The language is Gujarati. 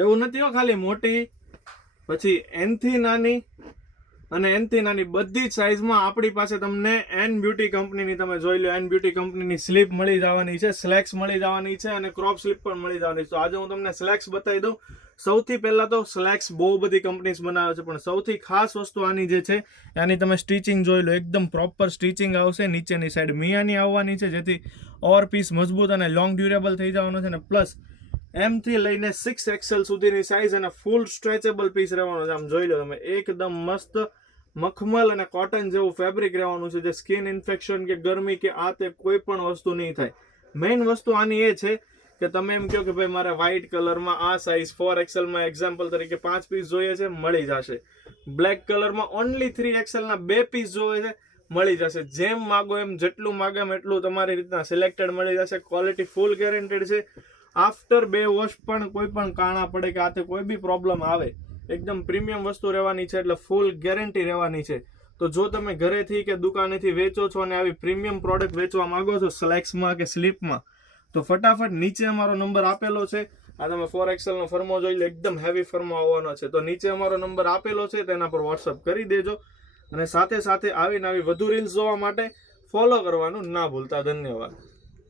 એવું નથી હો, ખાલી મોટી, પછી એનથી નાની અને એનથી નાની બધી જ સાઇઝમાં આપણી પાસે તમને એન બ્યુટી કંપનીની, તમે જોઈ લો, એન બ્યુટી કંપનીની સ્લીપ મળી જવાની છે, સ્લેક્સ મળી જવાની છે અને ક્રોપ સ્લીપ પણ મળી જવાની છે. તો આજે હું તમને સ્લેક્સ બતાવી દઉં. સૌથી પહેલાં તો સ્લેક્સ બહુ બધી કંપનીઝ બનાવે છે, પણ સૌથી ખાસ વસ્તુ આની જે છે આની તમે સ્ટિચિંગ જોઈ લો, એકદમ પ્રોપર સ્ટિચિંગ આવશે. નીચેની સાઈડ મિયાની આવવાની છે, જેથી ઓવર પીસ મજબૂત અને લોંગ ડ્યુરેબલ થઈ જવાનો છે. અને પ્લસ એમથી લઈને 6XL સુધીની સાઇઝ અને ફૂલ સ્ટ્રેચેબલ પીસ રહેવાનો છે. આમ જોઈ લો તમે, એકદમ મસ્ત મખમલ અને કોટન જેવું ફેબ્રિક રહેવાનું છે, જે સ્કિન ઇન્ફેક્શન કે ગરમી કે આ તે કોઈ પણ વસ્તુ નહીં થાય. મેઇન વસ્તુ આની એ છે કે તમે એમ કહો કે ભાઈ મારે વ્હાઇટ કલરમાં આ સાઇઝ 4XL માં એક્ઝામ્પલ તરીકે 5 પીસ જોઈએ છે, મળી જશે. બ્લેક કલરમાં ઓનલી 3XL ના 2 પીસ જોઈએ છે, મળી જશે. જેમ માગો એમ, જેટલું માગો એમ એટલું તમારી રીતના સિલેક્ટેડ મળી જશે. ક્વોલિટી ફૂલ ગેરંટેડ છે. આફ્ટર 2 વોશ પણ કોઈ પણ કાણા પડે કે આ તે કોઈ બી પ્રોબ્લેમ આવે, એકદમ પ્રીમિયમ વસ્તુ રહેવાની છે, એટલે ફૂલ ગેરંટી રહેવાની છે. તો જો તમે ઘરેથી કે દુકાનેથી વેચો છો અને આવી પ્રીમિયમ પ્રોડક્ટ વેચવા માંગો છો સ્લેક્સમાં કે સ્લીપમાં, તો ફટાફટ નીચે અમારો નંબર આપેલો છે. આ તમે 4XL નો ફર્મો જોઈ લો, એકદમ હેવી ફર્મો આવવાનો છે. તો નીચે અમારો નંબર આપેલો છે, તેના પર વોટ્સઅપ કરી દેજો. અને સાથે સાથે આવી વધુ રીલ્સ જોવા માટે ફોલો કરવાનું ના ભૂલતા. ધન્યવાદ.